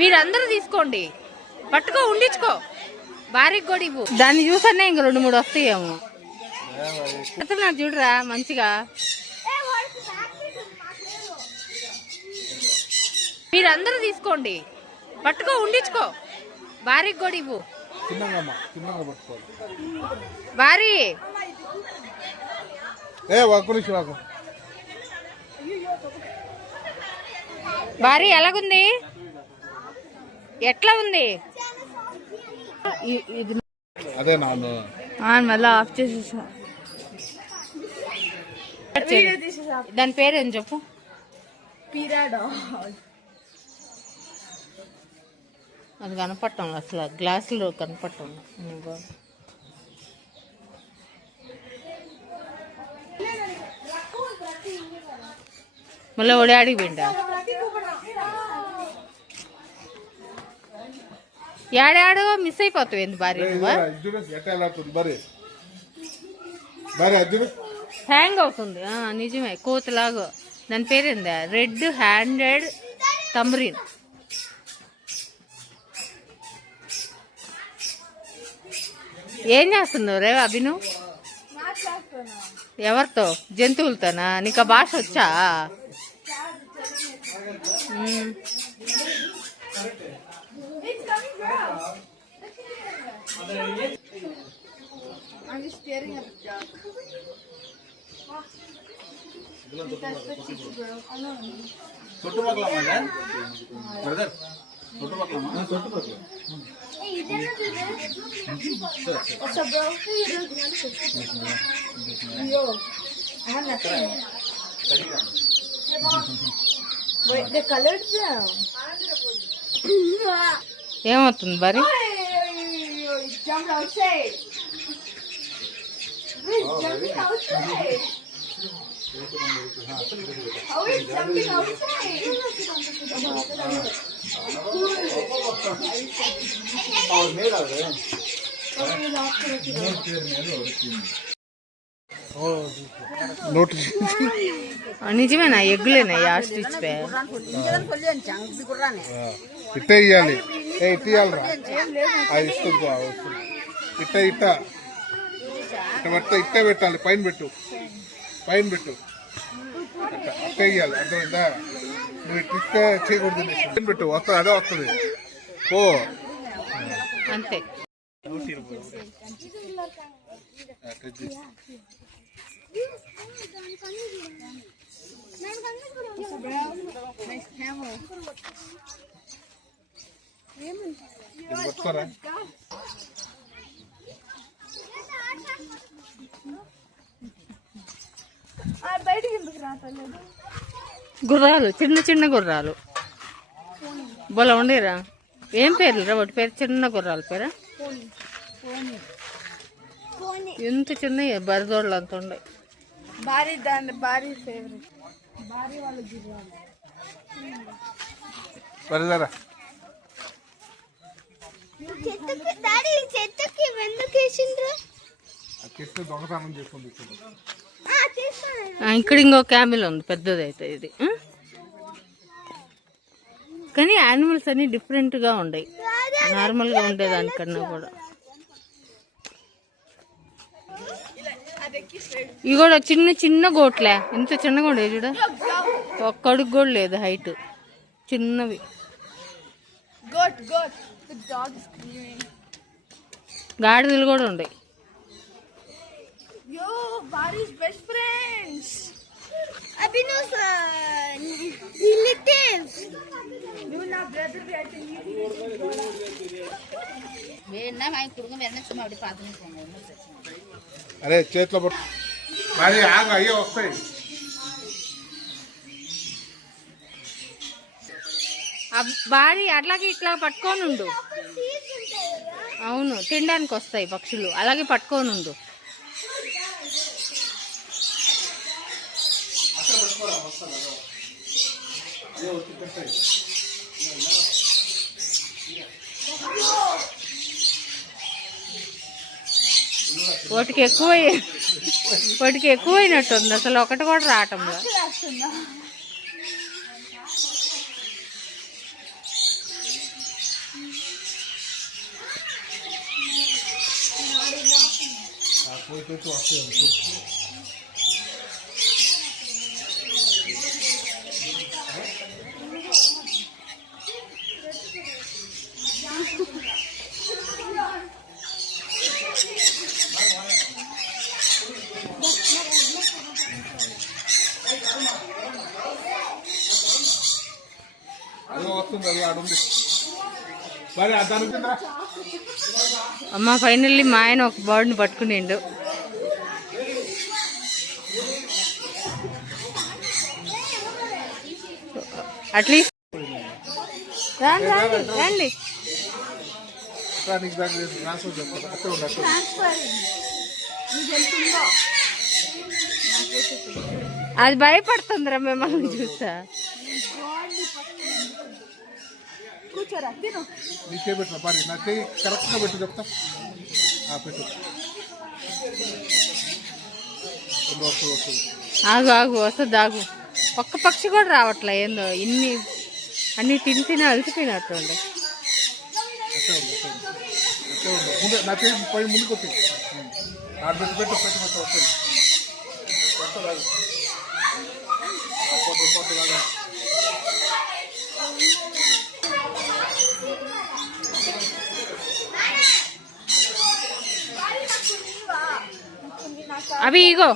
మీరందరూ తీసుకోండి, పట్టుకో, ఉండించుకో. భారీకి కూడా ఇవ్వు. దాన్ని చూసన్నా ఇంక 2-3 వస్తాయేమో. నాకు చూడరా మంచిగా. మీరందరూ తీసుకోండి, పట్టుకో, ఉండించుకో. భారీకి కూడా ఇవ్వు. భారీ భారీ ఎలాగుంది, ఎట్లా ఉంది? అదే నాన్న మళ్ళీ ఆఫ్ చేసేసా. దాని పేరేం చెప్పు. అది కనపడటం అసలు, గ్లాసులో కనపడటం. మళ్ళీ ఒడాడికి పిండా ఏడాడో మిస్ అయిపోతావు. ఏంది భారీ హ్యాంగ్ అవుతుంది. నిజమే, కోతలాగా. దాని పేరేందా? Red handed తమ్రిన్. ఏం చేస్తున్నావు రే అభిను? ఎవరితో? జంతువులతోనా? నీకు ఆ భాష వచ్చా? ఏమవుతుంది మరి? నిజమేనా? ఎగ్గులేనా? స్టిచ్ ఇట్ట ఇయ్యాలి, ఇట్టియాలరా. ఇట్ట ఇట్ట ఇట్ట ఇట్ట పెట్టాలి. పైన పెట్టు, పైన పెట్టు. ఇట్ట ఇయ్యాలి, అర్థమైందా? నువ్వు ఇట్ట చేయకూడదు. పైన పెట్టు, వస్తుంది, అదే వస్తుంది. ఓ అంతే. గుర్రాలు, చిన్న చిన్న గుర్రాలు బోలా ఉండేరా. ఏం పేర్లు రా వాటి పేరు? చిన్న గుర్రాల పేరా? ఎంత చిన్న బరిదోళ్ళు అంత ఉండే. భారీ దాని భారీ ఫేవరెట్. భారీ వాళ్ళ గుర్రాలు. ఇక్కడ ఇంకో క్యామిల్ ఉంది, పెద్దది అయితే ఇది. కానీ యానిమల్స్ అన్ని డిఫరెంట్ గా ఉన్నాయి, నార్మల్ గా ఉండేదానికన్నా కూడా. ఇవి కూడా చిన్న చిన్న గోట్లే, ఇంత చిన్నగా ఉండే చూడ. ఒక్కడికి కూడా లేదు హైట్, చిన్నవి. గాడిదలు కూడా ఉన్నాయి. అరే చేతిలో పట్టు, మరి ఆగు, అయ్యే వస్తాయి. బాడీ అట్లాగే ఇట్లా పట్టుకొని ఉండు. అవును, తినడానికి వస్తాయి పక్షులు, అలాగే పట్టుకొని ఉండు. వాటికి ఎక్కువైనట్టుంది అసలు, ఒకటి కూడా రావటంలో. పోయి తెచ్చి వస్తాయి. అదో వస్తుంది, అది ఆడుంది మరి దానికి అమ్మ ఫైనల్లీ మా ఆయన ఒక బర్డ్ని పట్టుకునిండు. అట్లీస్ట్ రండి రండి రండి. నీకు దానికి ట్రాన్స్ఫర్ చెప్తాను. అట్టే ఉండదు. అది భయపడుతుందిరా మిమ్మల్ని చూస్తా. కూర్చోరా తిను. నీకే పెట్టిన పని నా చెయ్యి కరెక్ట్గా పెట్టు చెప్తా. పెట్టు వస్తుంది. ఆగు ఆగు వస్తుంది ఆగు. ఒక్క పక్షి కూడా రావట్లే. ఏందో అన్ని తిని అలసిపోయినట్టుండే. అట్టే ఉంది ముందు నా చెయ్యి పై ముందుకు వస్తుంది. ఆడ పెట్టు పెట్టు పెట్టు పెట్టు వస్తుంది. అవి ఇగో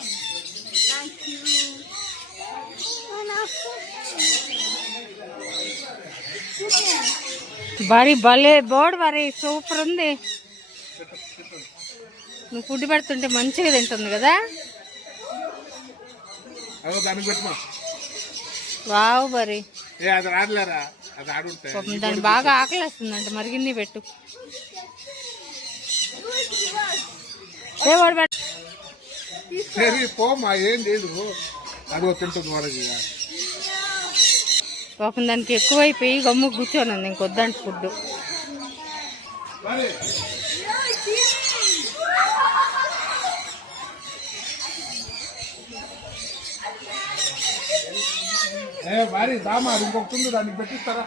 బరి భలే బోర్డు మరి సూపర్ ఉంది. నువ్వు ఫుడ్ పెడుతుంటే మంచిగా తింటుంది కదా. దానికి పెట్టమా. వావ్ బరి అది రాడలేరా, అది ఆడుంటే దాన్ని బాగా ఆకలిస్తుందంట. మరిగిన్ని పెట్టు. సరే పోమా, ఏం లేదు. అది తింటుంది వాడకి. పాపం దానికి ఎక్కువైపోయి గమ్ము కూర్చోనండి. ఇంకొద్దంట ఫుడ్. భారీ దామా ఇంకొకటి దానికి పెట్టిస్తారా.